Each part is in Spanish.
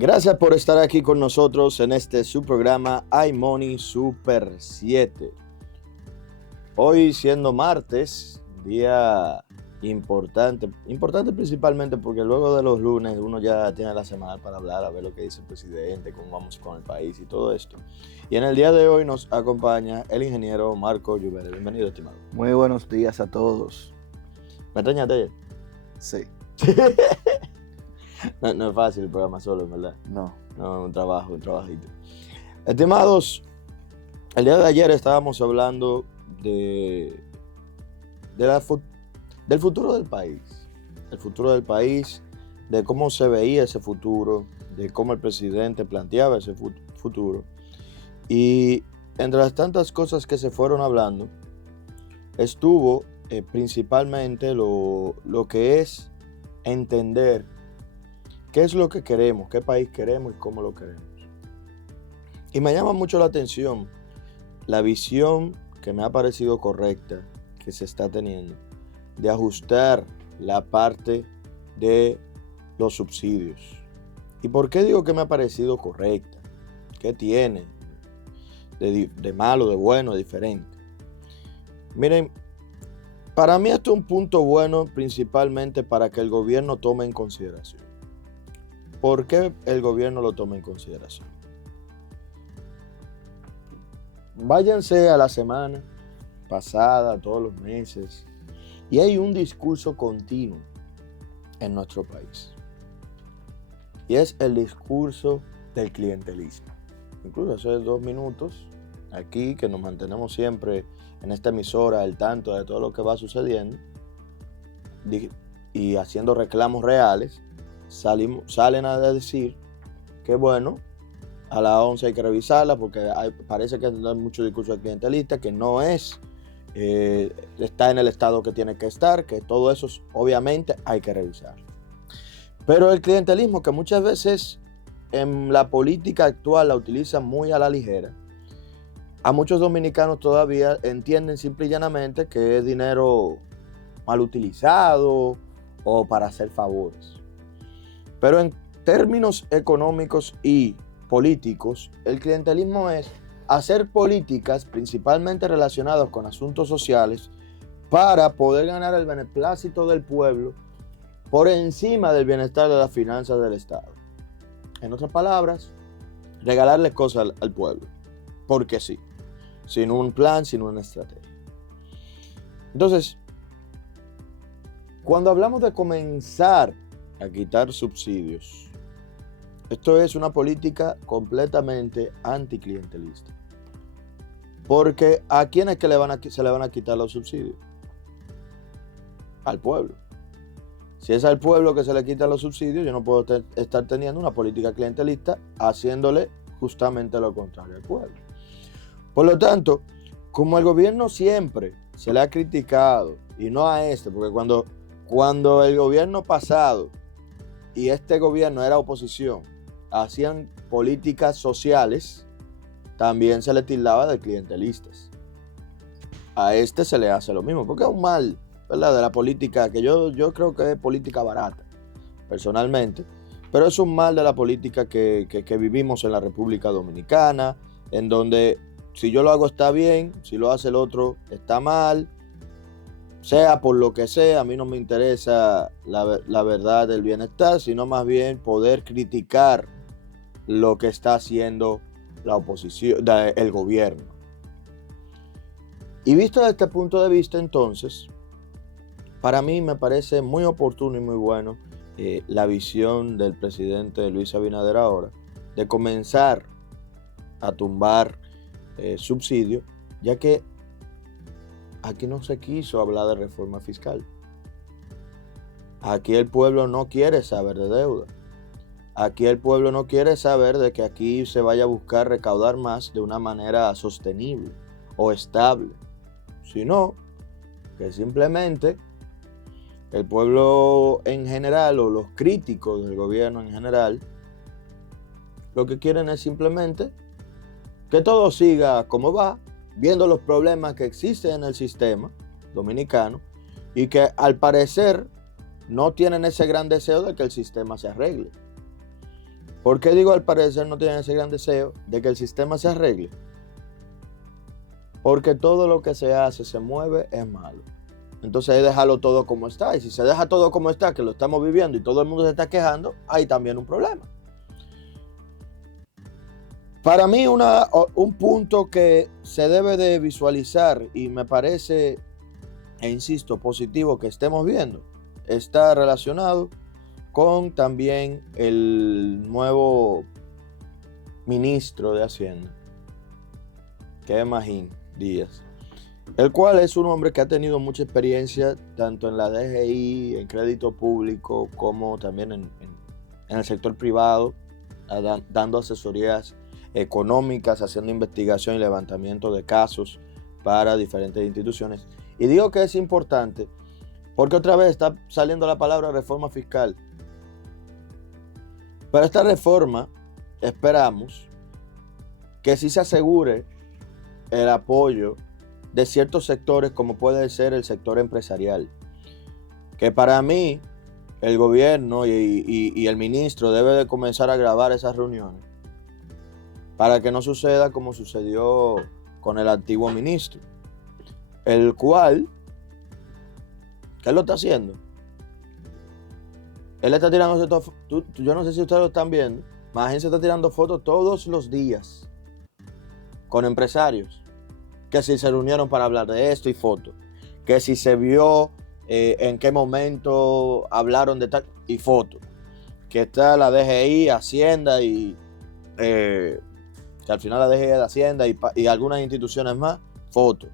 Gracias por estar aquí con nosotros en este su programa iMoney Super 7. Hoy siendo martes, día importante principalmente porque luego de los lunes uno ya tiene la semana para hablar, a ver lo que dice el presidente, cómo vamos con el país y todo esto. Y en el día de hoy nos acompaña el ingeniero Marco Lluvere. Bienvenido, estimado. Muy buenos días a todos. ¿Me extrañaste ayer? Sí. No es fácil el programa solo, ¿verdad? No. No, un trabajito. Estimados, el día de ayer estábamos hablando del futuro del país. El futuro del país, de cómo se veía ese futuro, de cómo el presidente planteaba ese futuro. Y entre las tantas cosas que se fueron hablando, estuvo principalmente lo que es entender qué es lo que queremos, qué país queremos y cómo lo queremos. Y me llama mucho la atención la visión que me ha parecido correcta que se está teniendo de ajustar la parte de los subsidios. ¿Y por qué digo que me ha parecido correcta? ¿Qué tiene de malo, de bueno, de diferente? Miren, para mí esto es un punto bueno principalmente para que el gobierno tome en consideración. ¿Por qué el gobierno lo toma en consideración? Váyanse a la semana pasada, todos los meses, y hay un discurso continuo en nuestro país. Y es el discurso del clientelismo. Incluso hace 2 minutos, aquí que nos mantenemos siempre en esta emisora al tanto de todo lo que va sucediendo y haciendo reclamos reales, salen a decir que bueno, a las 11 hay que revisarla porque parece que hay mucho discurso clientelista, que no está en el estado que tiene que estar, que todo eso obviamente hay que revisar. Pero el clientelismo, que muchas veces en la política actual la utilizan muy a la ligera, a muchos dominicanos todavía entienden simple y llanamente que es dinero mal utilizado o para hacer favores. Pero en términos económicos y políticos, el clientelismo es hacer políticas principalmente relacionadas con asuntos sociales para poder ganar el beneplácito del pueblo por encima del bienestar de las finanzas del Estado. En otras palabras, regalarle cosas al pueblo, porque sí, sin un plan, sin una estrategia. Entonces, cuando hablamos de comenzar a quitar subsidios, esto es una política completamente anticlientelista. Porque ¿a quién es que se le van a quitar los subsidios? Al pueblo. Si es al pueblo que se le quitan los subsidios, yo no puedo estar teniendo una política clientelista haciéndole justamente lo contrario al pueblo. Por lo tanto, como el gobierno siempre se le ha criticado, y no a este, porque cuando el gobierno pasado y este gobierno era oposición, hacían políticas sociales, también se le tildaba de clientelistas. A este se le hace lo mismo, porque es un mal, ¿verdad?, de la política, que yo creo que es política barata, personalmente, pero es un mal de la política que vivimos en la República Dominicana, en donde si yo lo hago está bien, si lo hace el otro está mal, sea por lo que sea, a mí no me interesa la verdad del bienestar, sino más bien poder criticar lo que está haciendo la oposición, el gobierno. Y visto desde este punto de vista, entonces, para mí me parece muy oportuno y muy bueno la visión del presidente Luis Abinader ahora de comenzar a tumbar subsidios, ya que aquí no se quiso hablar de reforma fiscal. Aquí el pueblo no quiere saber de deuda. Aquí el pueblo no quiere saber de que aquí se vaya a buscar recaudar más de una manera sostenible o estable, sino que simplemente el pueblo en general o los críticos del gobierno en general lo que quieren es simplemente que todo siga como va, viendo los problemas que existen en el sistema dominicano y que al parecer no tienen ese gran deseo de que el sistema se arregle. ¿Por qué digo al parecer no tienen ese gran deseo de que el sistema se arregle? Porque todo lo que se hace, se mueve, es malo. Entonces hay que dejarlo todo como está. Y si se deja todo como está, que lo estamos viviendo y todo el mundo se está quejando, hay también un problema. Para mí un punto que se debe de visualizar y me parece, e insisto, positivo que estemos viendo, está relacionado con también el nuevo ministro de Hacienda, que es Magín Díaz, el cual es un hombre que ha tenido mucha experiencia tanto en la DGI, en crédito público, como también en el sector privado, dando asesorías económicas, haciendo investigación y levantamiento de casos para diferentes instituciones. Y digo que es importante porque otra vez está saliendo la palabra reforma fiscal. Pero esta reforma esperamos que sí se asegure el apoyo de ciertos sectores, como puede ser el sector empresarial, que para mí el gobierno y el ministro debe de comenzar a grabar esas reuniones para que no suceda como sucedió con el antiguo ministro, el cual, ¿qué lo está haciendo? Él está tirando fotos, yo no sé si ustedes lo están viendo, Magín se está tirando fotos todos los días con empresarios, que si se reunieron para hablar de esto y fotos, que si se vio en qué momento hablaron de tal y fotos, que está la DGI, Hacienda y que al final la DGI de Hacienda y algunas instituciones más, fotos.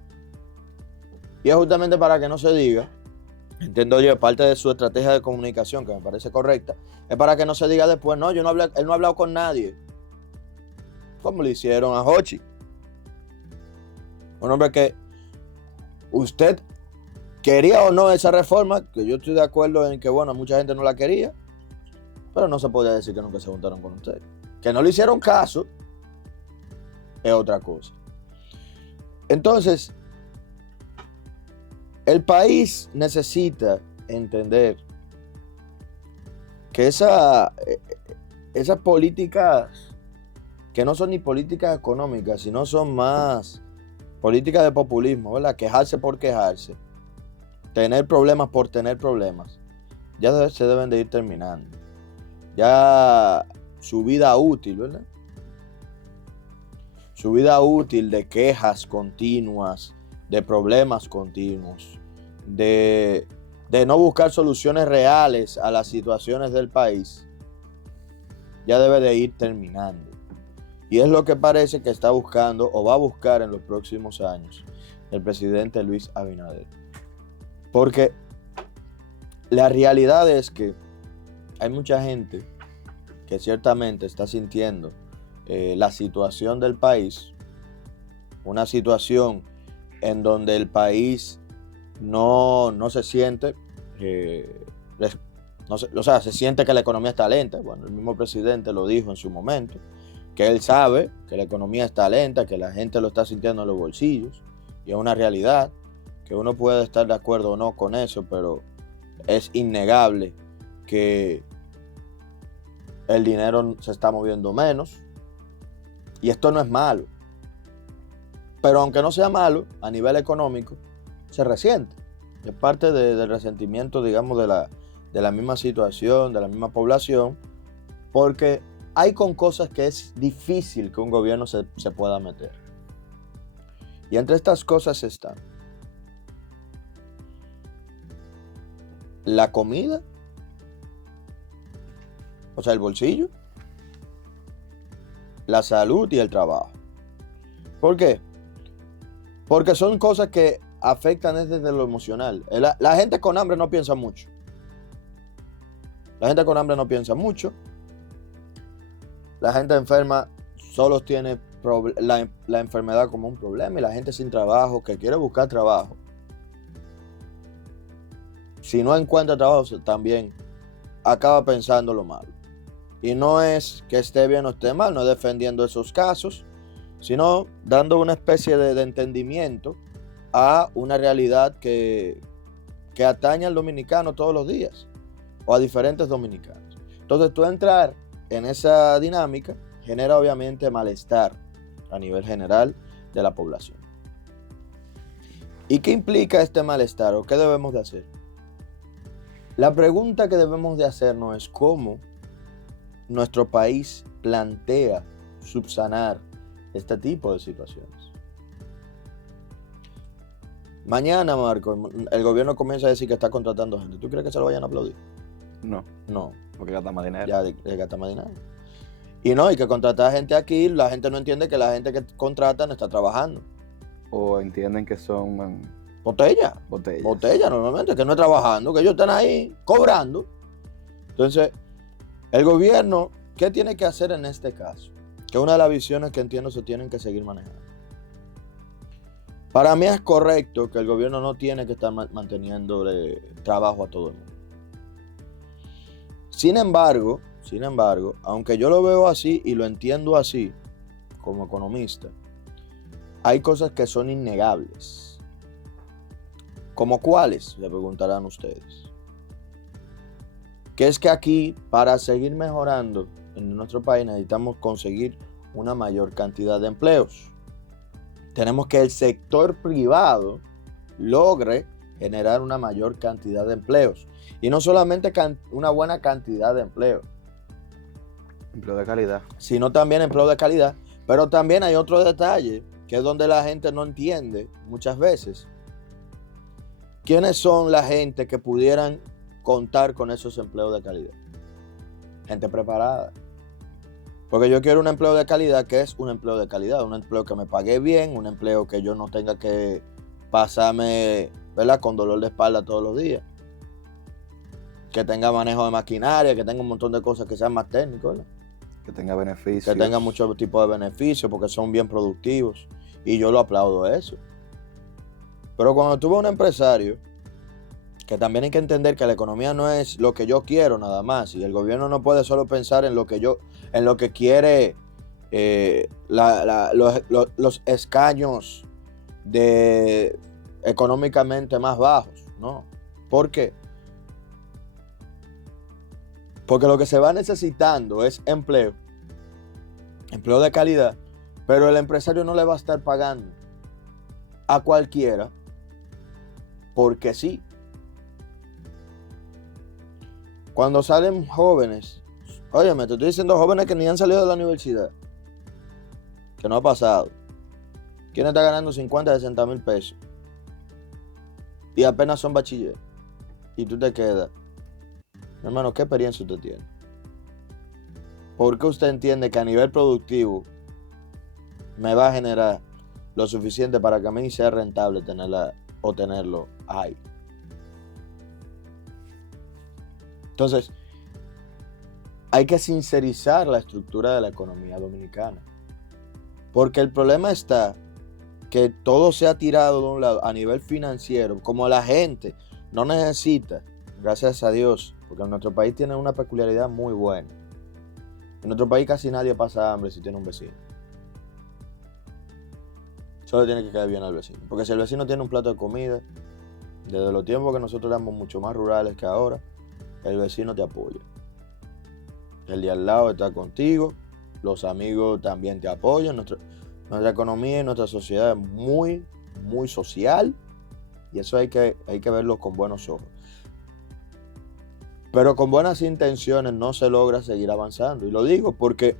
Y es justamente para que no se diga, entiendo yo, parte de su estrategia de comunicación, que me parece correcta, es para que no se diga después, no, él no ha hablado con nadie, como le hicieron a Hochi. Un hombre que usted quería o no esa reforma, que yo estoy de acuerdo en que, bueno, mucha gente no la quería, pero no se podía decir que nunca se juntaron con usted. Que no le hicieron caso es otra cosa. Entonces, el país necesita entender que esas políticas, que no son ni políticas económicas, sino son más políticas de populismo, ¿verdad? Quejarse por quejarse, tener problemas por tener problemas, ya se deben de ir terminando. Ya su vida útil, ¿verdad? Su vida útil de quejas continuas, de problemas continuos, de no buscar soluciones reales a las situaciones del país, ya debe de ir terminando. Y es lo que parece que está buscando o va a buscar en los próximos años el presidente Luis Abinader. Porque la realidad es que hay mucha gente que ciertamente está sintiendo la situación del país, una situación en donde el país no se siente, se siente que la economía está lenta. Bueno, el mismo presidente lo dijo en su momento, que él sabe que la economía está lenta, que la gente lo está sintiendo en los bolsillos, y es una realidad que uno puede estar de acuerdo o no con eso, pero es innegable que el dinero se está moviendo menos, y esto no es malo. Pero aunque no sea malo, a nivel económico, se resiente. Es parte del resentimiento, digamos, de la misma situación, de la misma población, porque hay con cosas que es difícil que un gobierno se pueda meter. Y entre estas cosas están la comida, o sea, el bolsillo, la salud y el trabajo. ¿Por qué? Porque son cosas que afectan desde lo emocional. La gente con hambre no piensa mucho. La gente con hambre no piensa mucho. La gente enferma solo tiene la enfermedad como un problema, y la gente sin trabajo, que quiere buscar trabajo, si no encuentra trabajo, también acaba pensando lo malo. Y no es que esté bien o esté mal, no defendiendo esos casos, sino dando una especie de entendimiento a una realidad que atañe al dominicano todos los días, o a diferentes dominicanos. Entonces, tú entrar en esa dinámica genera obviamente malestar a nivel general de la población. ¿Y qué implica este malestar o qué debemos de hacer? La pregunta que debemos de hacernos es cómo nuestro país plantea subsanar este tipo de situaciones. Mañana, Marco, el gobierno comienza a decir que está contratando gente. ¿Tú crees que se lo vayan a aplaudir? No, No, porque gasta más dinero. ya le gasta más dinero. Y no, hay que contratar gente aquí, la gente no entiende que la gente que contratan está trabajando. O entienden que son Botellas normalmente, que no es trabajando, que ellos están ahí cobrando. Entonces, el gobierno, ¿qué tiene que hacer en este caso? Que es una de las visiones que entiendo se tienen que seguir manejando. Para mí es correcto que el gobierno no tiene que estar manteniéndole trabajo a todo el mundo. Sin embargo, aunque yo lo veo así y lo entiendo así, como economista, hay cosas que son innegables. ¿Como cuáles? Se preguntarán ustedes. Que es que aquí, para seguir mejorando en nuestro país, necesitamos conseguir una mayor cantidad de empleos. Tenemos que el sector privado logre generar una mayor cantidad de empleos. Y no solamente una buena cantidad de empleos. empleo de calidad. Sino también empleo de calidad. Pero también hay otro detalle, que es donde la gente no entiende muchas veces. ¿Quiénes son la gente que pudieran contar con esos empleos de calidad? Gente preparada. Porque yo quiero un empleo de calidad que es un empleo de calidad, un empleo que me pague bien, un empleo que yo no tenga que pasarme, ¿verdad?, con dolor de espalda todos los días. Que tenga manejo de maquinaria, que tenga un montón de cosas que sean más técnicos, ¿verdad? Que tenga beneficios. Que tenga muchos tipos de beneficios porque son bien productivos. Y yo lo aplaudo eso. Pero cuando tú ves un empresario, que también hay que entender que la economía no es lo que yo quiero nada más. Y el gobierno no puede solo pensar en lo que quiere los escaños de económicamente más bajos, ¿no? ¿Por qué? Porque lo que se va necesitando es empleo de calidad, pero el empresario no le va a estar pagando a cualquiera porque sí. Cuando salen jóvenes, óyeme, te estoy diciendo jóvenes que ni han salido de la universidad, que no ha pasado. ¿Quién está ganando 50, 60 mil pesos? Y apenas son bachiller. Y tú te quedas. Mi hermano, ¿qué experiencia usted tiene? ¿Por qué usted entiende que a nivel productivo me va a generar lo suficiente para que a mí sea rentable tenerlo ahí? Entonces, hay que sincerizar la estructura de la economía dominicana. Porque el problema está que todo se ha tirado de un lado a nivel financiero, como la gente no necesita, gracias a Dios, porque nuestro país tiene una peculiaridad muy buena. En nuestro país casi nadie pasa hambre si tiene un vecino. Solo tiene que caer bien al vecino. Porque si el vecino tiene un plato de comida, desde los tiempos que nosotros éramos mucho más rurales que ahora, el vecino te apoya. El de al lado está contigo, los amigos también te apoyan. Nuestra economía y nuestra sociedad es muy, muy social y eso hay que verlo con buenos ojos. Pero con buenas intenciones no se logra seguir avanzando. Y lo digo porque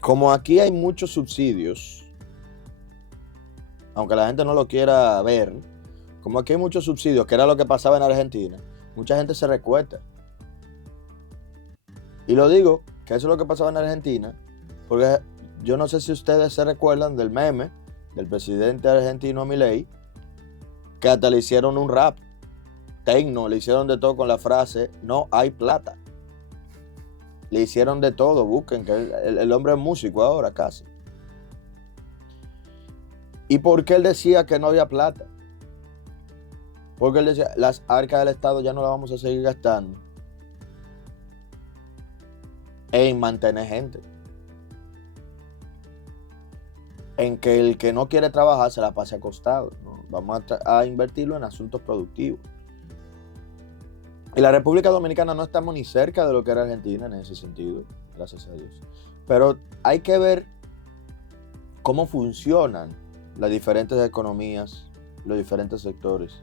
como aquí hay muchos subsidios, aunque la gente no lo quiera ver, como aquí hay muchos subsidios, que era lo que pasaba en Argentina, mucha gente se recuesta. Y lo digo, que eso es lo que pasaba en Argentina, porque yo no sé si ustedes se recuerdan del meme del presidente argentino Milei, que hasta le hicieron un rap. Tecno, le hicieron de todo con la frase, no hay plata. Le hicieron de todo, busquen, que el hombre es músico ahora casi. ¿Y por qué él decía que no había plata? Porque él decía, las arcas del Estado ya no las vamos a seguir gastando en mantener gente. En que el que no quiere trabajar se la pase acostado, ¿no? Vamos a invertirlo en asuntos productivos. Y la República Dominicana no estamos ni cerca de lo que era Argentina en ese sentido. gracias a Dios. Pero hay que ver cómo funcionan las diferentes economías, los diferentes sectores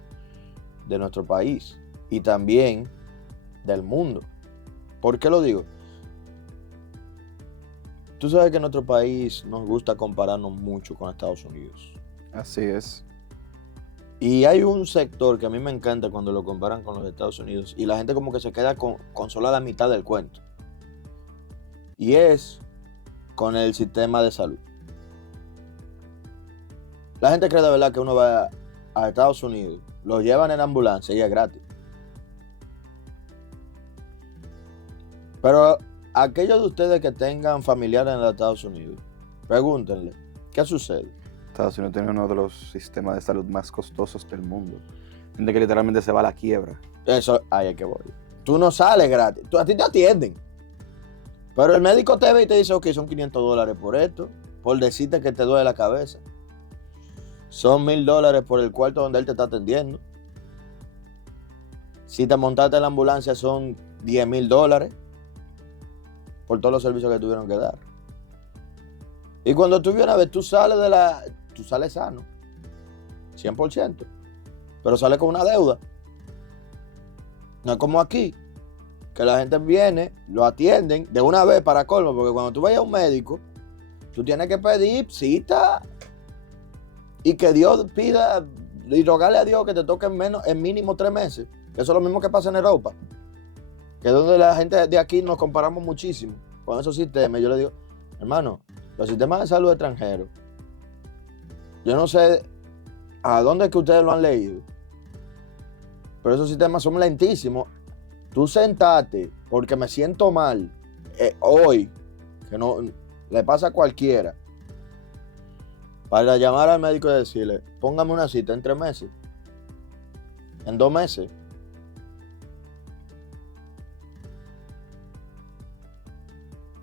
de nuestro país y también del mundo. ¿Por qué lo digo? Tú sabes que en nuestro país nos gusta compararnos mucho con Estados Unidos. Así es. Y hay un sector que a mí me encanta cuando lo comparan con los Estados Unidos y la gente como que se queda con solo la mitad del cuento. Y es con el sistema de salud. La gente cree de verdad que uno va a Estados Unidos, lo llevan en ambulancia y es gratis. Pero aquellos de ustedes que tengan familiares en los Estados Unidos, pregúntenle, ¿qué sucede? Estados Unidos tiene uno de los sistemas de salud más costosos del mundo. Gente que literalmente se va a la quiebra. Eso, ahí es que voy. Tú no sales gratis, a ti te atienden. Pero el médico te ve y te dice, ok, son $500 por esto, por decirte que te duele la cabeza. Son $1,000 por el cuarto donde él te está atendiendo. Si te montaste en la ambulancia son $10,000 por todos los servicios que tuvieron que dar. Y cuando tú vienes a ver, tú sales sano, 100%, pero sales con una deuda. No es como aquí, que la gente viene, lo atienden de una vez para colmo, porque cuando tú vayas a un médico, tú tienes que pedir cita y que Dios pida y rogarle a Dios que te toque en mínimo 3 meses. Eso es lo mismo que pasa en Europa, que es donde la gente de aquí nos comparamos muchísimo con esos sistemas. Yo le digo, hermano, los sistemas de salud extranjeros, yo no sé a dónde es que ustedes lo han leído, pero esos sistemas son lentísimos. Tú sentate porque me siento mal hoy, que no le pasa a cualquiera, para llamar al médico y decirle, póngame una cita en 3 meses, en 2 meses.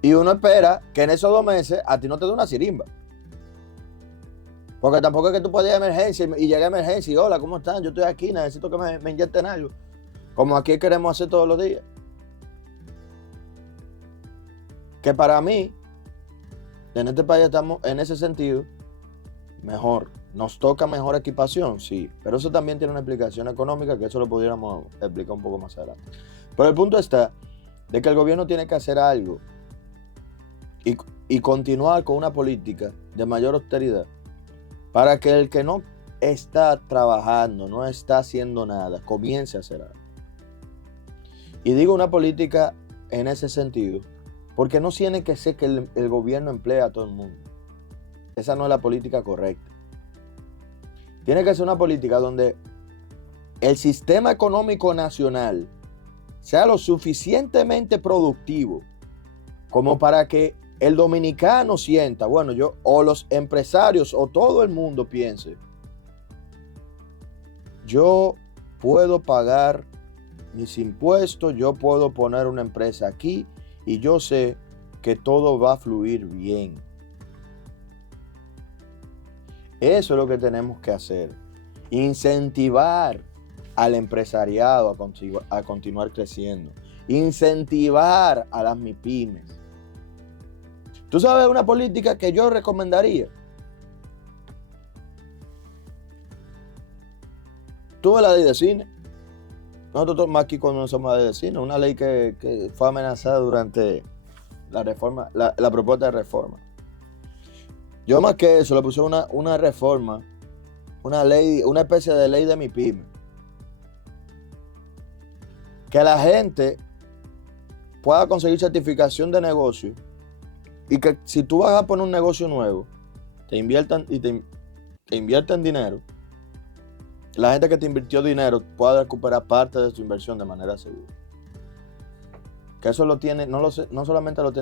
Y uno espera que en esos 2 meses a ti no te dé una sirimba. Porque tampoco es que tú puedas ir a emergencia y llegue a emergencia y hola, ¿cómo están? Yo estoy aquí, necesito que me inyecten algo. Como aquí queremos hacer todos los días. Que para mí, en este país estamos en ese sentido mejor. Nos toca mejor equipación, sí. Pero eso también tiene una explicación económica que eso lo pudiéramos explicar un poco más adelante. Pero el punto está de que el gobierno tiene que hacer algo y continuar con una política de mayor austeridad para que el que no está trabajando, no está haciendo nada, comience a hacer algo. Y digo una política en ese sentido, porque no tiene que ser que el gobierno emplee a todo el mundo. Esa no es la política correcta. Tiene que ser una política donde el sistema económico nacional sea lo suficientemente productivo como para que el dominicano sienta, bueno, o los empresarios o todo el mundo piense, yo puedo pagar mis impuestos, yo puedo poner una empresa aquí y yo sé que todo va a fluir bien. Eso es lo que tenemos que hacer. Incentivar al empresariado a continuar creciendo. Incentivar a las MIPYMES. ¿Tú sabes una política que yo recomendaría? Tuve la ley de cine. Nosotros aquí conocemos la ley de cine, una ley que fue amenazada durante la reforma, la propuesta de reforma. Yo más que eso le puse una reforma, una ley, una especie de ley de MIPYME. Que la gente pueda conseguir certificación de negocio y que si tú vas a poner un negocio nuevo, te inviertan dinero. La gente que te invirtió dinero pueda recuperar parte de su inversión de manera segura. Que eso lo tiene, no solamente lo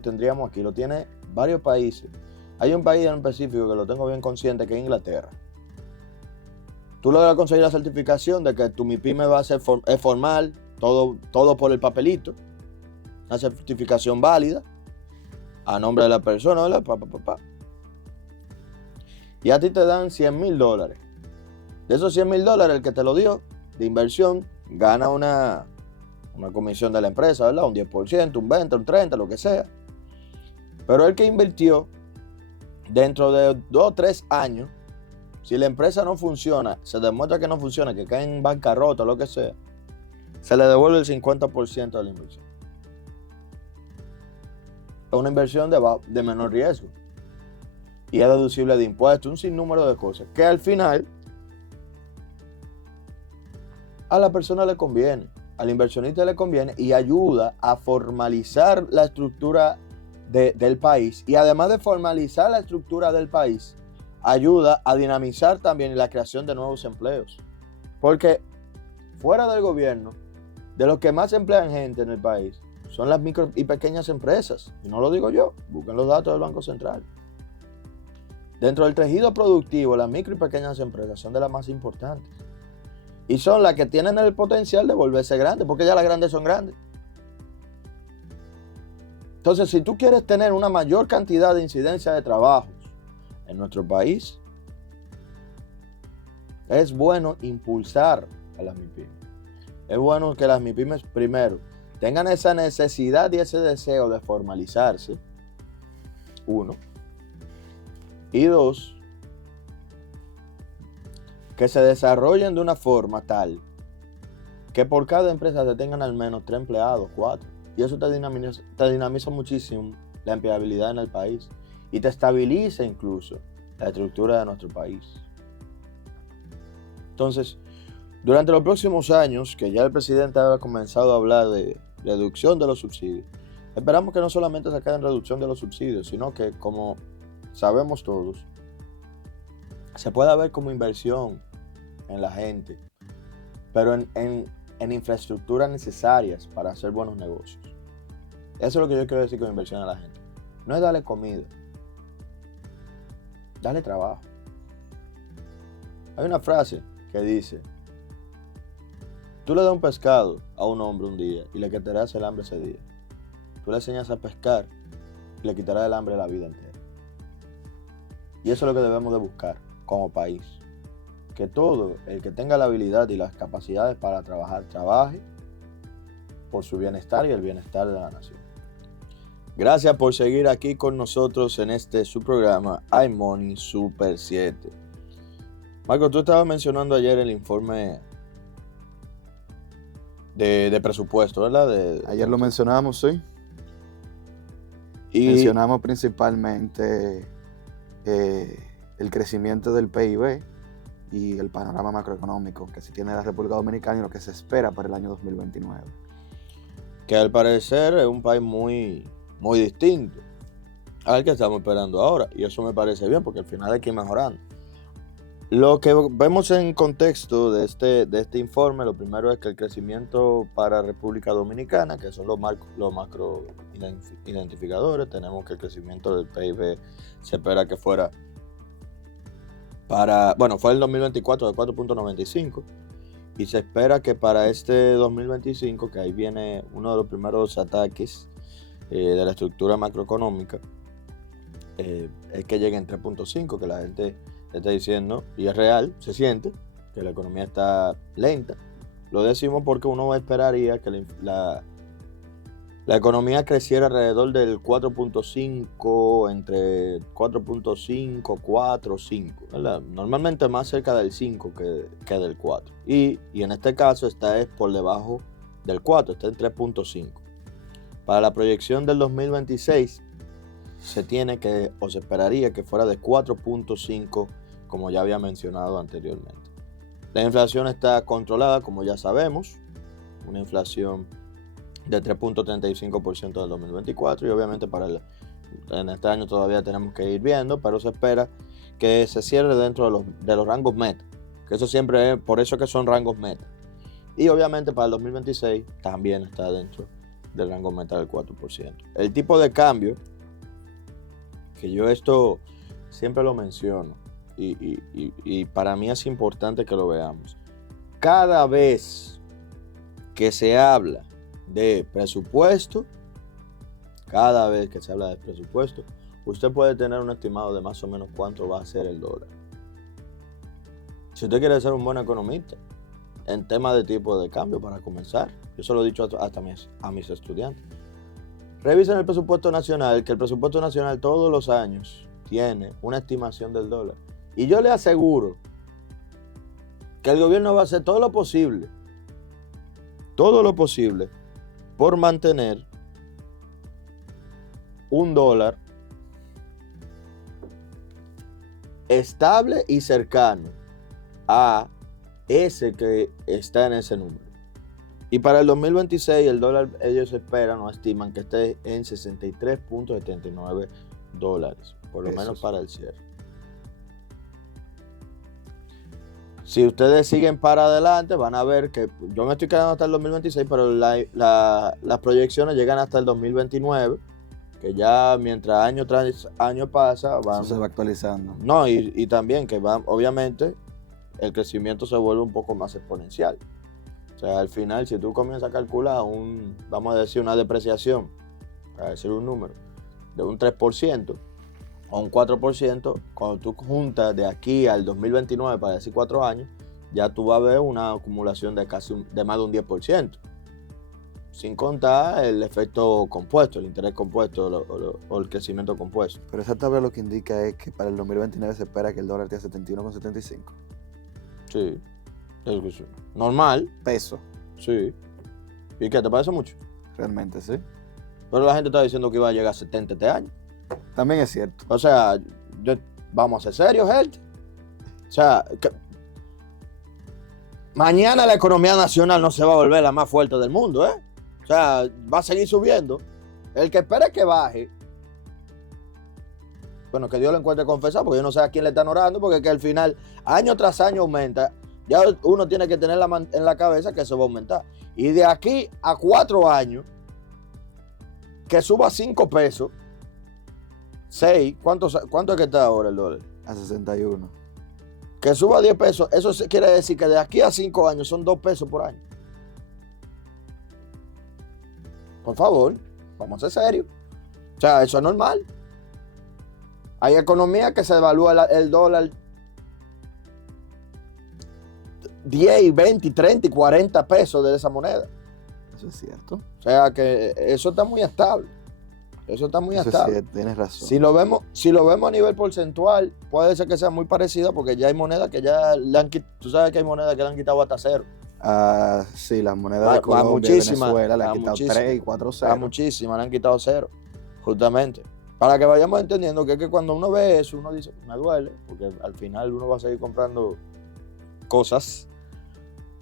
tendríamos aquí, lo tiene varios países. Hay un país en específico que lo tengo bien consciente, que es Inglaterra. Tú logras conseguir la certificación de que tu MIPYME va a ser formal, todo por el papelito, una certificación válida, a nombre de la persona, ¿verdad? Y a ti te dan $100,000. De esos $100,000, el que te lo dio de inversión, gana una comisión de la empresa, ¿verdad? Un 10%, un 20%, un 30%, lo que sea. Pero el que invirtió, dentro de 2 o 3 años, si la empresa no funciona, se demuestra que no funciona, que cae en bancarrota o lo que sea, se le devuelve el 50% de la inversión. Es una inversión de menor riesgo y es deducible de impuestos, un sinnúmero de cosas que al final a la persona le conviene, al inversionista le conviene y ayuda a formalizar la estructura del país, y además de formalizar la estructura del país, ayuda a dinamizar también la creación de nuevos empleos. Porque fuera del gobierno, de los que más emplean gente en el país son las micro y pequeñas empresas. Y no lo digo yo, busquen los datos del Banco Central. Dentro del tejido productivo, las micro y pequeñas empresas son de las más importantes. Y son las que tienen el potencial de volverse grandes, porque ya las grandes son grandes. Entonces, si tú quieres tener una mayor cantidad de incidencia de trabajos en nuestro país, es bueno impulsar a las MIPIMES. Es bueno que las MIPIMES primero tengan esa necesidad y ese deseo de formalizarse, 1. Y 2, que se desarrollen de una forma tal que por cada empresa se tengan al menos 3 empleados, 4. Y eso te dinamiza muchísimo la empleabilidad en el país y te estabiliza incluso la estructura de nuestro país. Entonces, durante los próximos años, que ya el presidente ha comenzado a hablar de reducción de los subsidios, esperamos que no solamente se quede en reducción de los subsidios, sino que, como sabemos todos, se pueda ver como inversión en la gente, pero en infraestructuras necesarias para hacer buenos negocios. Eso es lo que yo quiero decir con inversión a la gente. No es darle comida, darle trabajo. Hay una frase que dice: tú le das un pescado a un hombre un día y le quitarás el hambre ese día. Tú le enseñas a pescar y le quitarás el hambre la vida entera. Y eso es lo que debemos de buscar como país. Que todo el que tenga la habilidad y las capacidades para trabajar, trabaje por su bienestar y el bienestar de la nación. Gracias por seguir aquí con nosotros en su programa iMoney Super 7. Marco, tú estabas mencionando ayer el informe de presupuesto, ¿verdad? Ayer lo mencionamos, sí. Y mencionamos principalmente el crecimiento del PIB y el panorama macroeconómico que se tiene la República Dominicana y lo que se espera para el año 2029. Que al parecer es un país muy, muy distinto al que estamos esperando ahora. Y eso me parece bien, porque al final hay que ir mejorando. Lo que vemos en contexto de este informe, lo primero es que el crecimiento para República Dominicana, que son los macro identificadores, tenemos que el crecimiento del PIB se espera que fuera fue el 2024 de 4.95 y se espera que para este 2025, que ahí viene uno de los primeros ataques de la estructura macroeconómica, es que llegue en 3.5, que la gente está diciendo, y es real, se siente que la economía está lenta. Lo decimos porque uno esperaría que la economía creciera alrededor del 4.5, entre 4.5, 4, 5, ¿verdad? Normalmente más cerca del 5 que del 4. Y en este caso es por debajo del 4, está en 3.5. Para la proyección del 2026 se esperaría que fuera de 4.5, como ya había mencionado anteriormente. La inflación está controlada, como ya sabemos, una inflación de 3.35% del 2024, y obviamente en este año todavía tenemos que ir viendo, pero se espera que se cierre dentro de los rangos meta, que eso siempre es, por eso que son rangos meta. Y obviamente para el 2026 también está dentro del rango meta del 4%. El tipo de cambio, que yo esto siempre lo menciono, y para mí es importante que lo veamos. Cada vez que se habla de presupuesto, usted puede tener un estimado de más o menos cuánto va a ser el dólar. Si usted quiere ser un buen economista, en tema de tipo de cambio para comenzar. Yo se lo he dicho hasta a mis estudiantes. Revisen el presupuesto nacional, que el presupuesto nacional todos los años tiene una estimación del dólar. Y yo le aseguro que el gobierno va a hacer todo lo posible por mantener un dólar estable y cercano a ese que está en ese número. Y para el 2026 el dólar, ellos esperan o estiman que esté en 63.79 dólares, por lo menos para el cierre. Si ustedes siguen para adelante, van a ver que yo me estoy quedando hasta el 2026, pero las proyecciones llegan hasta el 2029, que ya mientras año tras año pasa, Eso se va actualizando. No, y también que obviamente el crecimiento se vuelve un poco más exponencial. O sea, al final, si tú comienzas a calcular vamos a decir, una depreciación, para decir un número, de un 3% o un 4%, cuando tú juntas de aquí al 2029, para decir 4 años, ya tú vas a ver una acumulación de más de un 10%. Sin contar el efecto compuesto, el interés compuesto o el crecimiento compuesto. Pero esa tabla lo que indica es que para el 2029 se espera que el dólar esté a 71,75. Sí, es normal. Peso. Sí. ¿Y qué, te parece mucho? Realmente, sí. Pero la gente está diciendo que iba a llegar a 70 este año. También es cierto. O sea, vamos a ser serios, gente. O sea, mañana la economía nacional no se va a volver la más fuerte del mundo, ¿eh? O sea, va a seguir subiendo. El que espere que baje, bueno, que Dios lo encuentre confesado, porque yo no sé a quién le están orando, porque que al final, año tras año aumenta. Ya uno tiene que tener en la cabeza que eso va a aumentar. Y de aquí a 4 años, que suba 5 pesos, 6, ¿cuánto es que está ahora el dólar? A 61. Que suba 10 pesos, eso quiere decir que de aquí a 5 años son 2 pesos por año. Por favor, vamos a ser serios. O sea, eso es normal. Hay economías que se devalúa el dólar 10, y 20, y 30 y 40 pesos de esa moneda. Eso es cierto. O sea que eso está muy estable. Eso está muy estable. Sí, tienes razón. Si lo vemos a nivel porcentual, puede ser que sea muy parecida porque ya hay monedas que ya le han quitado. Tú sabes que hay monedas que le han quitado hasta cero. Sí, las monedas de Colombia y Venezuela le han quitado 3 y 4 ceros. A muchísimas le han quitado cero, justamente. Para que vayamos entendiendo que cuando uno ve eso, uno dice, me duele, porque al final uno va a seguir comprando cosas.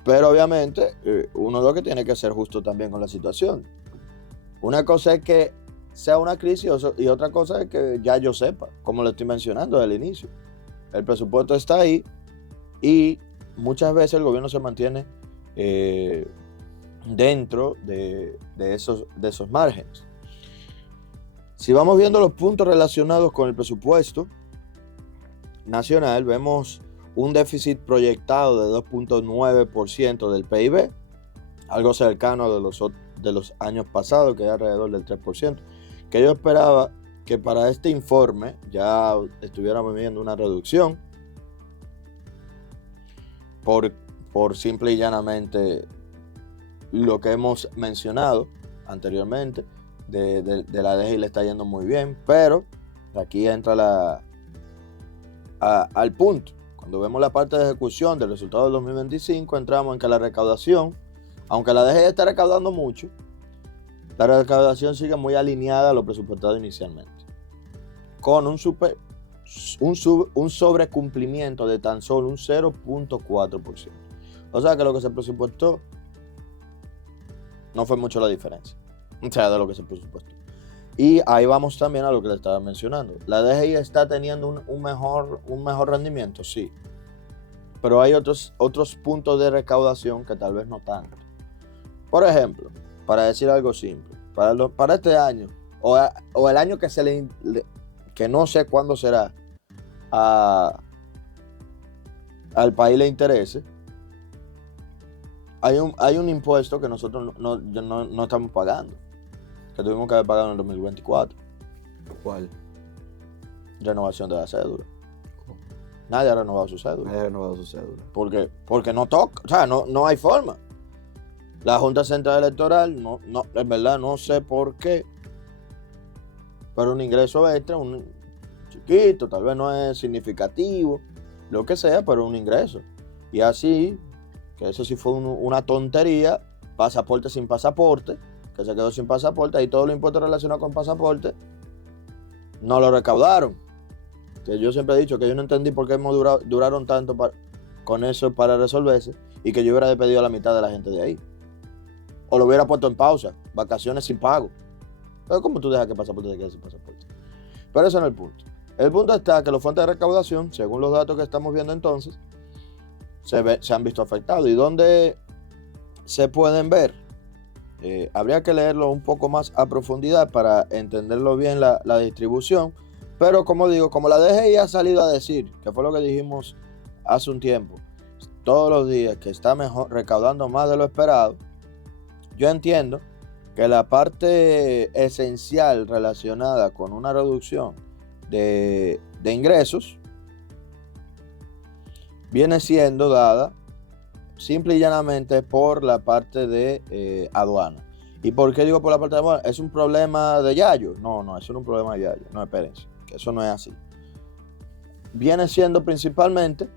Pero obviamente uno lo que tiene que ser justo también con la situación. Una cosa es que sea una crisis y otra cosa es que ya yo sepa, como le estoy mencionando desde el inicio. El presupuesto está ahí y muchas veces el gobierno se mantiene dentro de esos márgenes. Si vamos viendo los puntos relacionados con el presupuesto nacional, vemos un déficit proyectado de 2.9% del PIB, algo cercano de los años pasados, que es alrededor del 3%, que yo esperaba que para este informe ya estuviéramos viendo una reducción por simple y llanamente lo que hemos mencionado anteriormente, de la DGI le está yendo muy bien, pero aquí entra al punto. Cuando vemos la parte de ejecución del resultado del 2025, entramos en que la recaudación, aunque la DGI está recaudando mucho, la recaudación sigue muy alineada a lo presupuestado inicialmente, con un sobrecumplimiento de tan solo un 0.4%. O sea que lo que se presupuestó no fue mucho la diferencia, o sea, de lo que se presupuestó. Y ahí vamos también a lo que le estaba mencionando. La DGI está teniendo un mejor rendimiento, sí. Pero hay otros puntos de recaudación que tal vez no tanto. Por ejemplo, para decir algo simple, para este año, o el año que que no sé cuándo será, al país le interese, hay un impuesto que nosotros no estamos pagando, que tuvimos que haber pagado en el 2024. ¿Cuál? Renovación de la cédula. Nadie ha renovado su cédula. Nadie ha renovado su cédula. Porque no toca, o sea, no hay forma. La Junta Central Electoral, en verdad no sé por qué, pero un ingreso extra, un chiquito, tal vez no es significativo, lo que sea, pero un ingreso. Y así, que eso sí fue una tontería, pasaporte sin pasaporte, que se quedó sin pasaporte, y todos los impuestos relacionados con pasaporte no lo recaudaron. Que yo siempre he dicho que yo no entendí por qué duraron tanto con eso para resolverse, y que yo hubiera despedido a la mitad de la gente de ahí. O lo hubiera puesto en pausa, vacaciones sin pago. Pero ¿cómo tú dejas que el pasaporte se quede sin pasaporte? Pero ese no es el punto. El punto está que los fondos de recaudación, según los datos que estamos viendo entonces, se han visto afectados. ¿Y dónde se pueden ver? Habría que leerlo un poco más a profundidad para entenderlo bien la distribución. Pero como digo, como la DGI ha salido a decir, que fue lo que dijimos hace un tiempo, todos los días que está recaudando más de lo esperado, yo entiendo que la parte esencial relacionada con una reducción de ingresos viene siendo dada simple y llanamente por la parte de aduana. ¿Y por qué digo por la parte de aduana? ¿Es un problema de Yayo? No, eso no es un problema de Yayo. No, espérense, que eso no es así. Viene siendo principalmente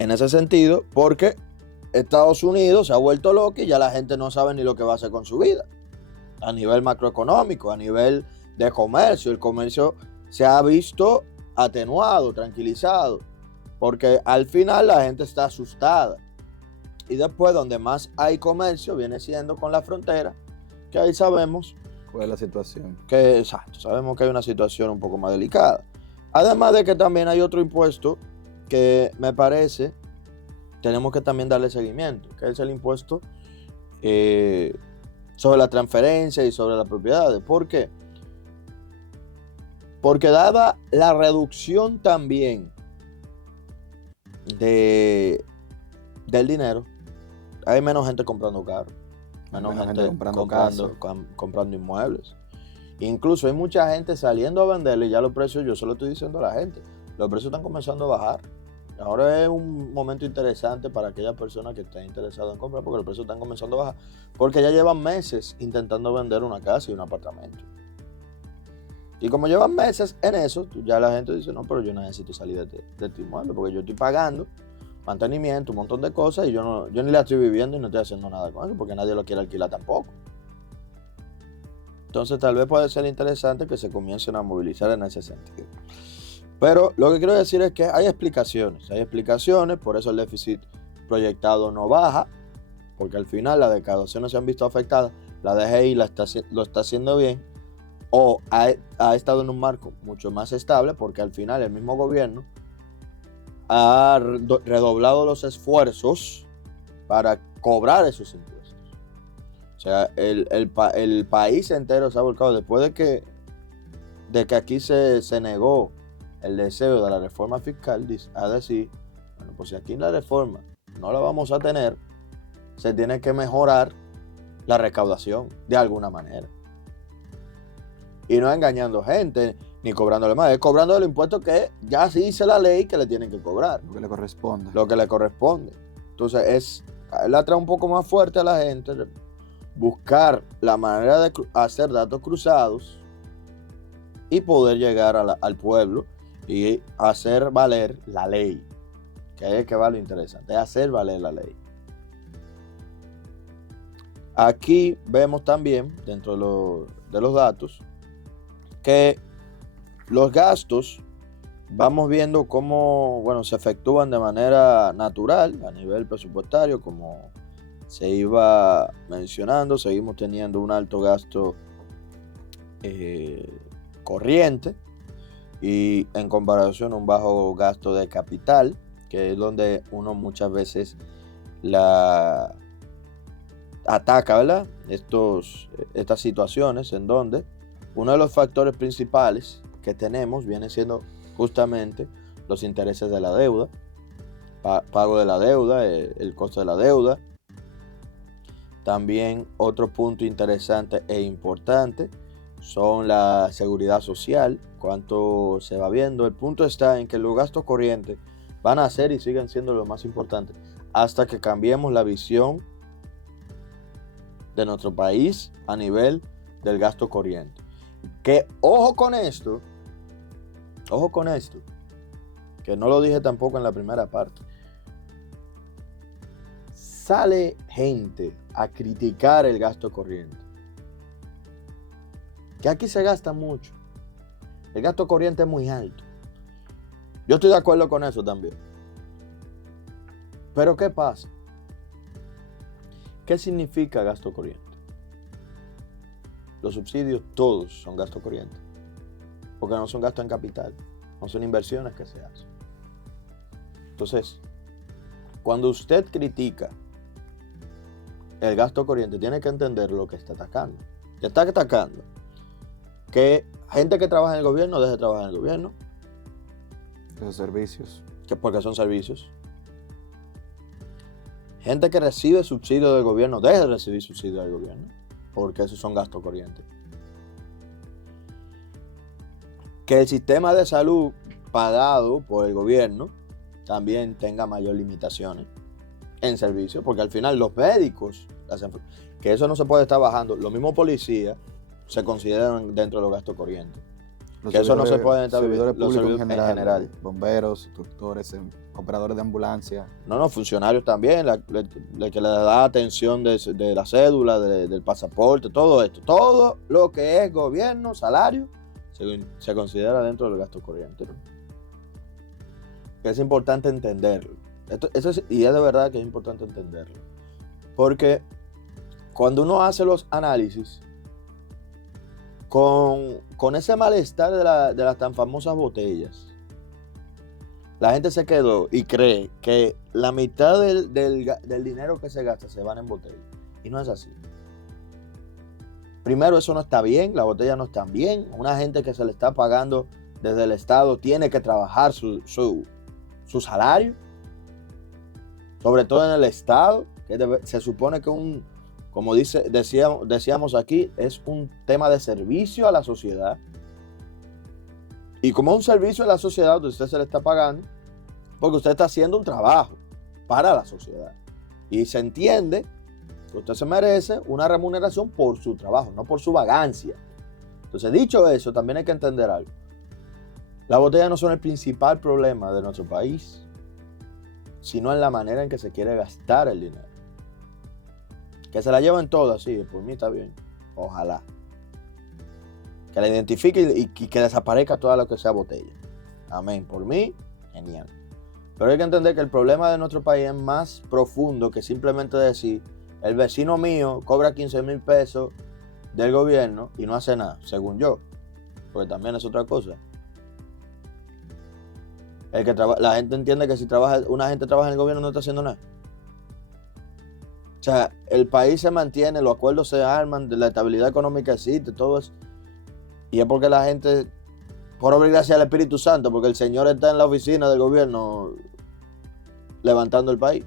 en ese sentido porque Estados Unidos se ha vuelto loco y ya la gente no sabe ni lo que va a hacer con su vida. A nivel macroeconómico, a nivel de comercio. El comercio se ha visto atenuado, tranquilizado, porque al final la gente está asustada. Y después donde más hay comercio viene siendo con la frontera, que ahí sabemos ¿Cuál es la situación? Sabemos que hay una situación un poco más delicada. Además de que también hay otro impuesto que me parece tenemos que también darle seguimiento, que es el impuesto sobre la transferencia y sobre las propiedades. ¿Por qué? Porque dada la reducción también del dinero, hay menos gente comprando carros, menos gente comprando inmuebles. Incluso hay mucha gente saliendo a venderle y ya los precios, yo se lo estoy diciendo a la gente, los precios están comenzando a bajar. Ahora es un momento interesante para aquellas personas que estén interesadas en comprar, porque los precios están comenzando a bajar, porque ya llevan meses intentando vender una casa y un apartamento. Y como llevan meses en eso, ya la gente dice, no, pero yo necesito salir de este inmueble, porque yo estoy pagando mantenimiento, un montón de cosas, y yo ni la estoy viviendo y no estoy haciendo nada con eso, porque nadie lo quiere alquilar tampoco. Entonces tal vez puede ser interesante que se comiencen a movilizar en ese sentido. Pero lo que quiero decir es que hay explicaciones, por eso el déficit proyectado no baja, porque al final las recaudaciones se han visto afectadas, la DGI lo está haciendo bien, o ha estado en un marco mucho más estable, porque al final el mismo gobierno ha redoblado los esfuerzos para cobrar esos impuestos. O sea, el país entero se ha volcado después de que aquí se negó el deseo de la reforma fiscal, a decir, bueno, pues si aquí la reforma no la vamos a tener, se tiene que mejorar la recaudación de alguna manera. Y no engañando gente, ni cobrándole más, es cobrando el impuesto que ya sí dice la ley que le tienen que cobrar. Lo que le corresponde. Lo que le corresponde. Entonces, la trae un poco más fuerte a la gente, buscar la manera de hacer datos cruzados y poder llegar al pueblo y hacer valer la ley, que es que va lo interesante, es hacer valer la ley. Aquí vemos también, dentro de los datos, que los gastos, vamos viendo cómo, se efectúan de manera natural a nivel presupuestario, como se iba mencionando. Seguimos teniendo un alto gasto corriente, y en comparación un bajo gasto de capital, que es donde uno muchas veces la ataca, ¿verdad? Estas situaciones en donde uno de los factores principales que tenemos viene siendo justamente los intereses de la deuda, pago de la deuda, el costo de la deuda. También otro punto interesante e importante son la seguridad social, cuánto se va viendo. El punto está en que los gastos corrientes van a ser y siguen siendo lo más importante hasta que cambiemos la visión de nuestro país a nivel del gasto corriente. Que ojo con esto, que no lo dije tampoco en la primera parte. Sale gente a criticar el gasto corriente. Que aquí se gasta mucho. El gasto corriente es muy alto. Yo estoy de acuerdo con eso también. Pero ¿qué pasa? ¿Qué significa gasto corriente? Los subsidios todos son gasto corriente. Porque no son gastos en capital. No son inversiones que se hacen. Entonces, cuando usted critica el gasto corriente, tiene que entender lo que está atacando. Está atacando que gente que trabaja en el gobierno deje de trabajar en el gobierno. Esos servicios. Porque son servicios. Gente que recibe subsidio del gobierno deje de recibir subsidio del gobierno. Porque esos son gastos corrientes. Que el sistema de salud pagado por el gobierno también tenga mayor limitaciones en servicio. Porque al final los médicos, que eso no se puede estar bajando. Los mismos policías se consideran dentro de los gastos corrientes. Los que eso no se puede estar servidores públicos en general. Bomberos, doctores, operadores de ambulancia. No, funcionarios también, la que le da atención de la cédula, del pasaporte, todo esto. Todo lo que es gobierno, salario, se considera dentro del gasto corriente. Que es importante entenderlo. Y es de verdad que es importante entenderlo. Porque cuando uno hace los análisis, con ese malestar de las tan famosas botellas, la gente se quedó y cree que la mitad del dinero que se gasta se van en botellas. Y no es así. Primero, eso no está bien, las botellas no están bien. Una gente que se le está pagando desde el Estado tiene que trabajar su salario. Sobre todo en el Estado, que se supone que como decíamos aquí, es un tema de servicio a la sociedad. Y como un servicio a la sociedad, usted se le está pagando porque usted está haciendo un trabajo para la sociedad. Y se entiende que usted se merece una remuneración por su trabajo, no por su vagancia. Entonces, dicho eso, también hay que entender algo. Las botellas no son el principal problema de nuestro país, sino en la manera en que se quiere gastar el dinero. Que se la lleven todas, sí, por mí está bien. Ojalá. Que la identifique y que desaparezca toda lo que sea botella. Amén. Por mí, genial. Pero hay que entender que el problema de nuestro país es más profundo que simplemente decir, el vecino mío cobra 15,000 pesos del gobierno y no hace nada, según yo. Porque también es otra cosa. La gente entiende que si una gente trabaja en el gobierno no está haciendo nada. O sea, el país se mantiene, los acuerdos se arman, la estabilidad económica existe, todo eso. Y es porque la gente, por obra y gracia del Espíritu Santo, porque el Señor está en la oficina del gobierno levantando el país.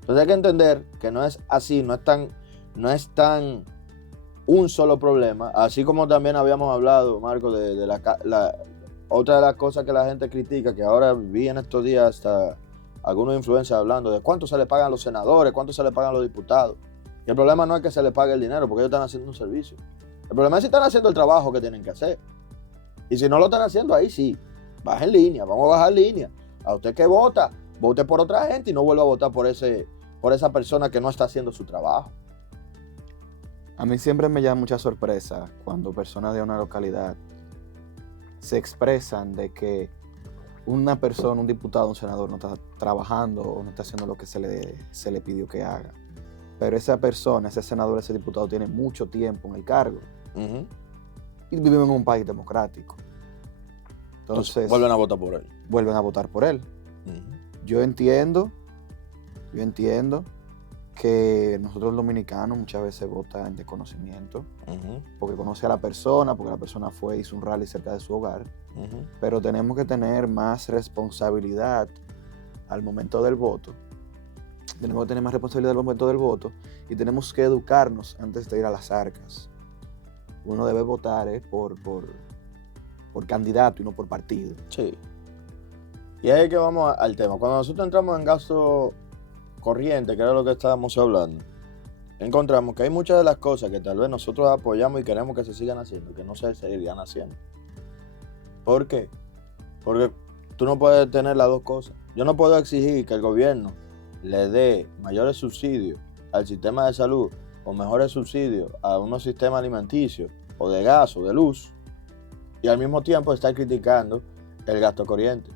Entonces hay que entender que no es así, no es tan un solo problema. Así como también habíamos hablado, Marco, de otra de las cosas que la gente critica, que ahora vi en estos días hasta algunos influencers hablando de cuánto se le pagan a los senadores, cuánto se le pagan a los diputados. Y el problema no es que se les pague el dinero, porque ellos están haciendo un servicio. El problema es si están haciendo el trabajo que tienen que hacer. Y si no lo están haciendo, ahí sí, bajen línea, vamos a bajar línea. A usted que vota, vote por otra gente y no vuelva a votar por esa persona que no está haciendo su trabajo. A mí siempre me llama mucha sorpresa cuando personas de una localidad se expresan de que una persona, un diputado, un senador no está trabajando o no está haciendo lo que se le pidió que haga. Pero esa persona, ese senador, ese diputado tiene mucho tiempo en el cargo. Uh-huh. Y vivimos en un país democrático. Entonces vuelven a votar por él. Vuelven a votar por él. Uh-huh. Yo entiendo que nosotros los dominicanos muchas veces votan de conocimiento, uh-huh, porque conoce a la persona, porque la persona fue y hizo un rally cerca de su hogar, uh-huh, pero tenemos que tener más responsabilidad al momento del voto. Tenemos que tener más responsabilidad al momento del voto y tenemos que educarnos antes de ir a las arcas. uno debe votar por candidato y no por partido. Sí. Y ahí es que vamos al tema. Cuando nosotros entramos en gasto corriente, que era lo que estábamos hablando, encontramos que hay muchas de las cosas que tal vez nosotros apoyamos y queremos que se sigan haciendo, que no se seguirían haciendo. ¿Por qué? Porque tú no puedes tener las dos cosas. Yo no puedo exigir que el gobierno le dé mayores subsidios al sistema de salud o mejores subsidios a unos sistemas alimenticios o de gas o de luz y al mismo tiempo estar criticando el gasto corriente.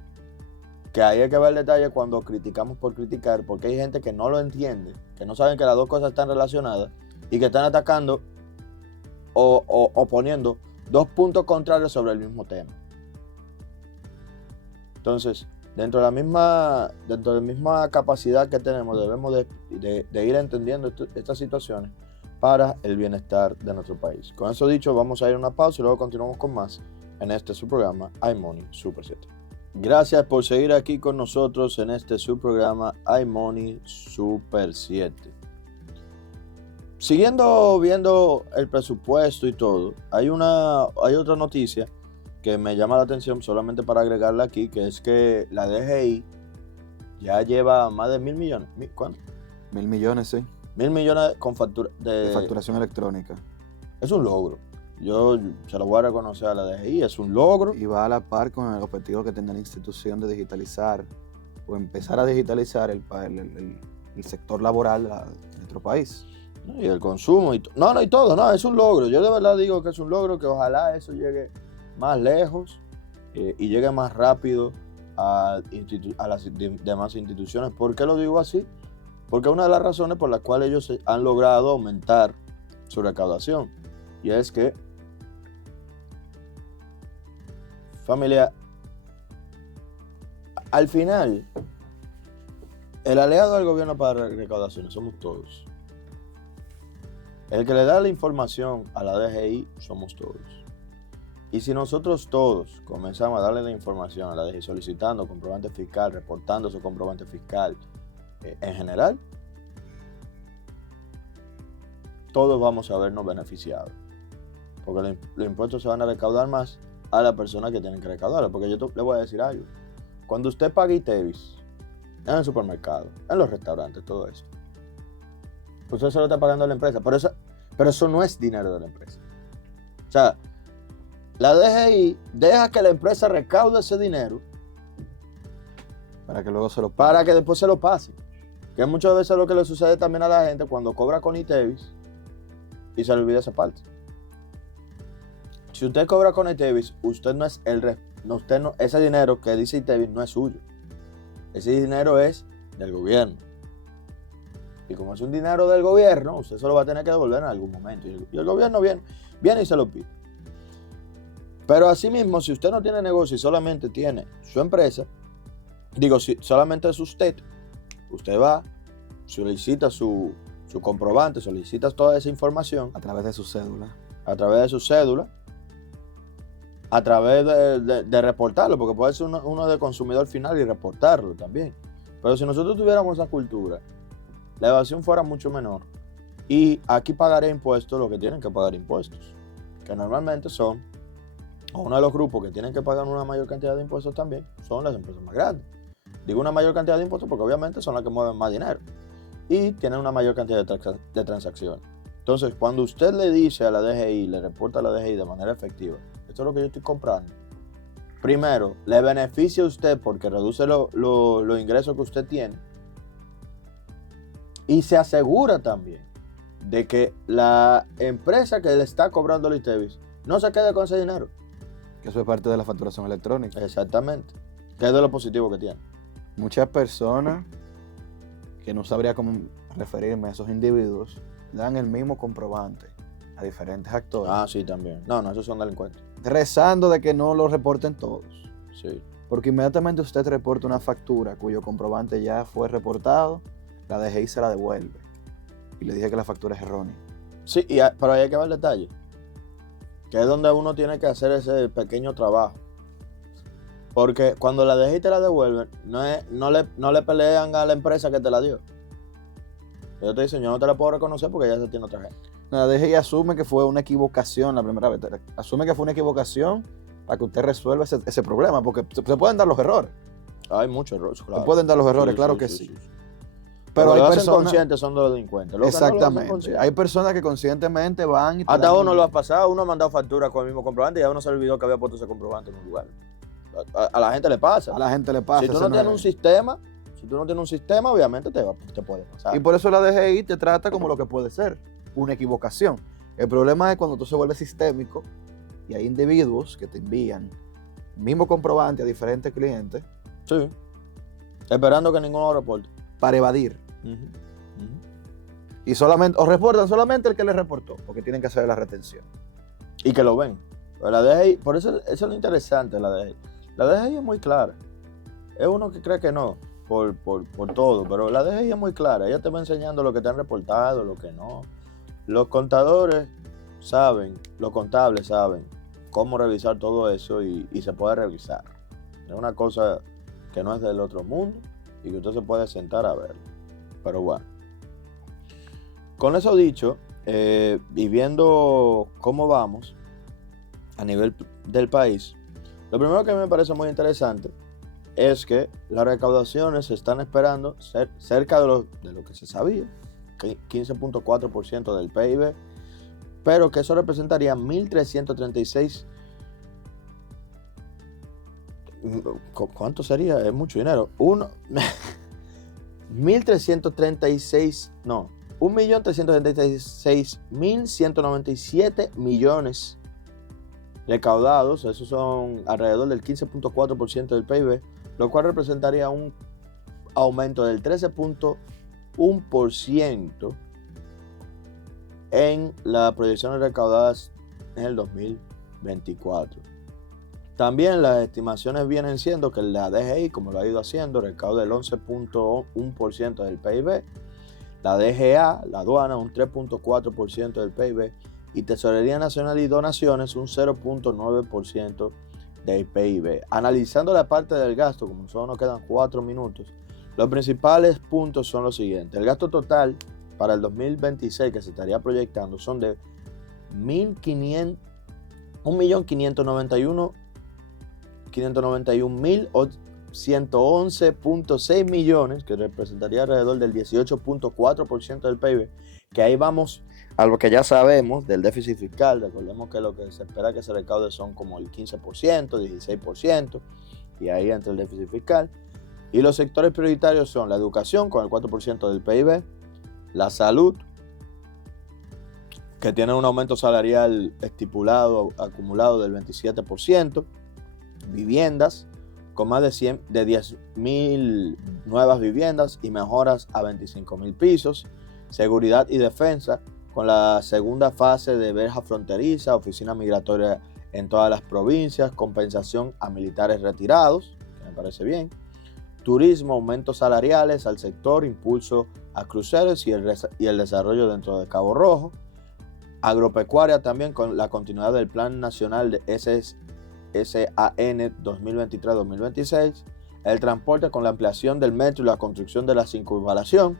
Que ahí hay que ver el detalle cuando criticamos por criticar, porque hay gente que no lo entiende, que no saben que las dos cosas están relacionadas y que están atacando o poniendo dos puntos contrarios sobre el mismo tema. Entonces, dentro de la misma capacidad que tenemos, debemos de ir entendiendo estas situaciones para el bienestar de nuestro país. Con eso dicho, vamos a ir a una pausa y luego continuamos con más en este su programa iMoney Super 7. Gracias por seguir aquí con nosotros en este su programa iMoney Super 7. Siguiendo viendo el presupuesto y todo, hay otra noticia que me llama la atención solamente para agregarla aquí, que es que la DGI ya lleva más de 1.000 millones. ¿Cuánto? 1.000 millones, sí. 1.000 millones con De facturación electrónica. Es un logro. Yo se lo voy a reconocer a la DGI, es un logro. Y va a la par con el objetivo que tiene la institución de digitalizar o empezar a digitalizar el sector laboral de nuestro país. Y el consumo y todo, es un logro. Yo de verdad digo que es un logro, que ojalá eso llegue más lejos y llegue más rápido a las demás instituciones. ¿Por qué lo digo así? Porque una de las razones por las cuales ellos han logrado aumentar su recaudación, y es que, familia, al final, el aliado del gobierno para recaudaciones somos todos. El que le da la información a la DGI somos todos. Y si nosotros todos comenzamos a darle la información a la DGI solicitando comprobante fiscal, reportando su comprobante fiscal en general, todos vamos a vernos beneficiados. Porque los impuestos se van a recaudar más a la persona que tienen que recaudarlo. Porque yo le voy a decir algo. Cuando usted paga ITEVIS en el supermercado, en los restaurantes, todo eso, usted se lo está pagando a la empresa. Pero eso no es dinero de la empresa. O sea, la DGI deja que la empresa recaude ese dinero para que luego para que después se lo pase. Que muchas veces es lo que le sucede también a la gente cuando cobra con ITEVIS y se le olvida esa parte. Si usted cobra con ITEVIS, ese dinero que dice ITEVIS no es suyo. Ese dinero es del gobierno. Y como es un dinero del gobierno, usted se lo va a tener que devolver en algún momento. Y el gobierno viene y se lo pide. Pero asimismo, si usted no tiene negocio y solamente tiene su empresa, si solamente es usted va, solicita su comprobante, solicita toda esa información. A través de su cédula. A través de reportarlo, porque puede ser uno de consumidor final y reportarlo también. Pero si nosotros tuviéramos esa cultura, la evasión fuera mucho menor. Y aquí pagaré impuestos los que tienen que pagar impuestos, que normalmente son, o uno de los grupos que tienen que pagar una mayor cantidad de impuestos también, son las empresas más grandes. Digo una mayor cantidad de impuestos porque obviamente son las que mueven más dinero y tienen una mayor cantidad de transacciones. Entonces, cuando usted le dice a la DGI, le reporta a la DGI de manera efectiva, esto es lo que yo estoy comprando, primero, le beneficia a usted porque reduce los ingresos que usted tiene y se asegura también de que la empresa que le está cobrando el ITEVIS no se quede con ese dinero. Que eso es parte de la facturación electrónica. Exactamente. Que es de lo positivo que tiene. Muchas personas, que no sabría cómo referirme a esos individuos, dan el mismo comprobante a diferentes actores. Ah, sí, también. No, esos son delincuentes. Rezando de que no lo reporten todos. Sí. Porque inmediatamente usted reporta una factura cuyo comprobante ya fue reportado, la DGI se la devuelve. Y le dije que la factura es errónea. Sí, pero ahí hay que ver el detalle. Que es donde uno tiene que hacer ese pequeño trabajo. Porque cuando la DGI te la devuelven, no le pelean a la empresa que te la dio. Ellos te dicen, yo no te la puedo reconocer porque ya se tiene otra gente. La DGI asume que fue una equivocación la primera vez. Asume que fue una equivocación para que usted resuelva ese problema, porque se pueden dar los errores. Hay muchos errores, claro. Se pueden dar los errores, Sí, claro sí, que sí, sí. sí. Pero Los hay que lo hacen personas... conscientes son los delincuentes. Los que no lo hacen Exactamente. conscientes. Hay personas que conscientemente van y te Hasta dan- uno lo ha pasado, uno ha mandado factura con el mismo comprobante y ya uno se olvidó que había puesto ese comprobante en un lugar. A la gente le pasa. A la gente le pasa. Si tú ese no tienes es- un sistema, obviamente te puede pasar. Y por eso la DGI te trata como lo que puede ser, una equivocación. El problema es cuando tú se vuelves sistémico y hay individuos que te envían el mismo comprobante a diferentes clientes Sí. Esperando que ninguno lo reporte. para evadir. Ujú, ujú. Y solamente, o reportan solamente el que le reportó, porque tienen que hacer la retención. Y que lo ven. Pero la DGI, por eso es lo interesante de la DGI. La DGI es muy clara. Es uno que cree que no, por todo, pero la DGI es muy clara. Ella te va enseñando lo que te han reportado, lo que no. Los contadores saben, los contables saben cómo revisar todo eso y se puede revisar. Es una cosa que no es del otro mundo y que usted se puede sentar a verlo. Pero bueno. Con eso dicho, y viendo cómo vamos a nivel del país, lo primero que me parece muy interesante es que las recaudaciones se están esperando ser cerca de lo que se sabía, 15.4% del PIB, pero que eso representaría 1.336. ¿Cuánto sería? Es mucho dinero. 1.336.197 millones recaudados. Esos son alrededor del 15.4% del PIB, lo cual representaría un aumento del 13.1% en las proyecciones recaudadas en el 2024. También las estimaciones vienen siendo que la DGI, como lo ha ido haciendo, recauda el 11.1% del PIB, la DGA, la aduana, un 3.4% del PIB, y Tesorería Nacional y Donaciones, un 0.9% del PIB. Analizando la parte del gasto, como solo nos quedan 4 minutos, los principales puntos son los siguientes. El gasto total para el 2026 que se estaría proyectando son de 1.591.111.6 millones, que representaría alrededor del 18.4% del PIB, que ahí vamos a lo que ya sabemos del déficit fiscal. Recordemos que lo que se espera que se recaude son como el 15%, 16%, y ahí entra el déficit fiscal. Y los sectores prioritarios son la educación con el 4% del PIB, la salud, que tiene un aumento salarial estipulado, acumulado del 27%, viviendas, con más de 10.000 nuevas viviendas y mejoras a 25.000 pisos, seguridad y defensa, con la segunda fase de verja fronteriza, oficina migratoria en todas las provincias, compensación a militares retirados, que me parece bien, turismo, aumentos salariales al sector, impulso a cruceros y el desarrollo dentro de Cabo Rojo, agropecuaria también con la continuidad del Plan Nacional de SAN 2023-2026, el transporte con la ampliación del metro y la construcción de la circunvalación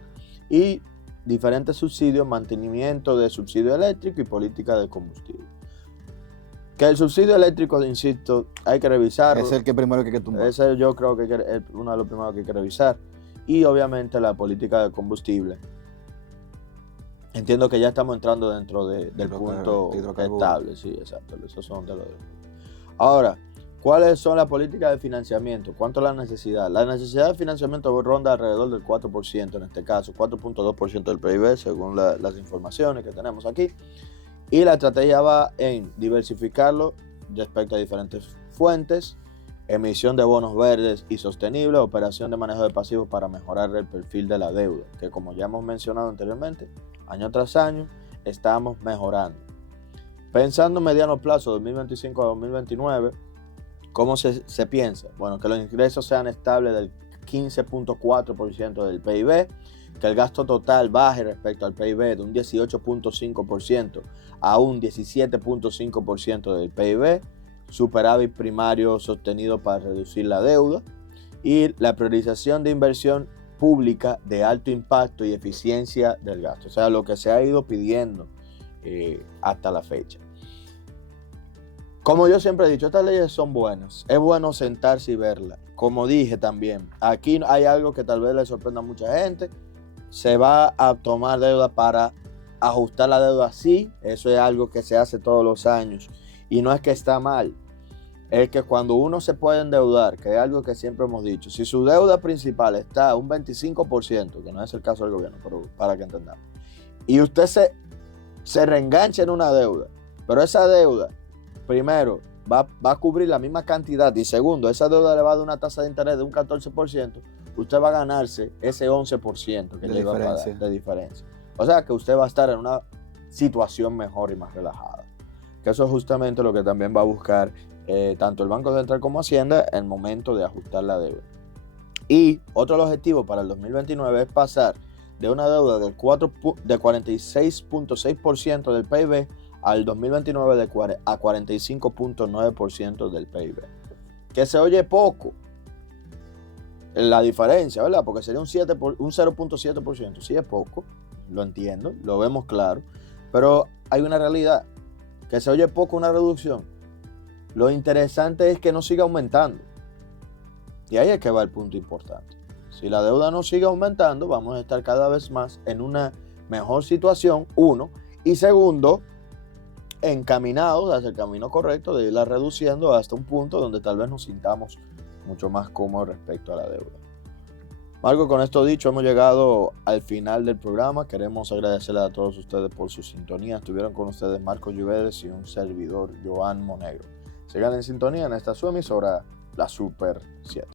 y diferentes subsidios, mantenimiento de subsidio eléctrico y política de combustible. Que el subsidio eléctrico, insisto, hay que revisarlo. Es el que primero que hay que tumbar. Ese yo creo que es uno de los primeros que hay que revisar. Y obviamente la política de combustible. Entiendo que ya estamos entrando dentro del punto estable. Sí, exacto. Esos son de los... Ahora, ¿cuáles son las políticas de financiamiento? ¿Cuánto es la necesidad? La necesidad de financiamiento ronda alrededor del 4%, en este caso, 4.2% del PIB, según las informaciones que tenemos aquí. Y la estrategia va en diversificarlo respecto a diferentes fuentes, emisión de bonos verdes y sostenibles, operación de manejo de pasivos para mejorar el perfil de la deuda, que como ya hemos mencionado anteriormente, año tras año estamos mejorando. Pensando en mediano plazo, 2025 a 2029, ¿cómo se piensa? Bueno, que los ingresos sean estables del 15.4% del PIB, que el gasto total baje respecto al PIB de un 18.5% a un 17.5% del PIB, superávit primario sostenido para reducir la deuda y la priorización de inversión pública de alto impacto y eficiencia del gasto. O sea, lo que se ha ido pidiendo hasta la fecha. Como yo siempre he dicho, estas leyes son buenas. Es bueno sentarse y verlas. Como dije también, aquí hay algo que tal vez le sorprenda a mucha gente. Se va a tomar deuda para ajustar la deuda, sí. Eso es algo que se hace todos los años. Y no es que está mal. Es que cuando uno se puede endeudar, que es algo que siempre hemos dicho, si su deuda principal está a un 25%, que no es el caso del gobierno, pero para que entendamos, y usted se reengancha en una deuda, pero esa deuda, primero, va a cubrir la misma cantidad, y segundo, esa deuda le va a dar una tasa de interés de un 14%, usted va a ganarse ese 11% que le va a pagar de diferencia. O sea que usted va a estar en una situación mejor y más relajada. Que eso es justamente lo que también va a buscar tanto el Banco Central como Hacienda en el momento de ajustar la deuda. Y otro objetivo para el 2029 es pasar de una deuda de 46.6% del PIB al 2029 a 45.9% del PIB. Que se oye poco la diferencia, ¿verdad? Porque sería un 0.7%. Sí es poco, lo entiendo, lo vemos claro, pero hay una realidad, que se oye poco una reducción. Lo interesante es que no siga aumentando. Y ahí es que va el punto importante. Si la deuda no sigue aumentando, vamos a estar cada vez más en una mejor situación, uno. Y segundo, encaminados hacia el camino correcto de irla reduciendo hasta un punto donde tal vez nos sintamos mucho más cómodos respecto a la deuda. Marco, con esto dicho, hemos llegado al final del programa. Queremos agradecerles a todos ustedes por su sintonía. Estuvieron con ustedes Marcos Lluvedes y un servidor, Joan Monegro. Sigan en sintonía en esta su emisora, la Super 7.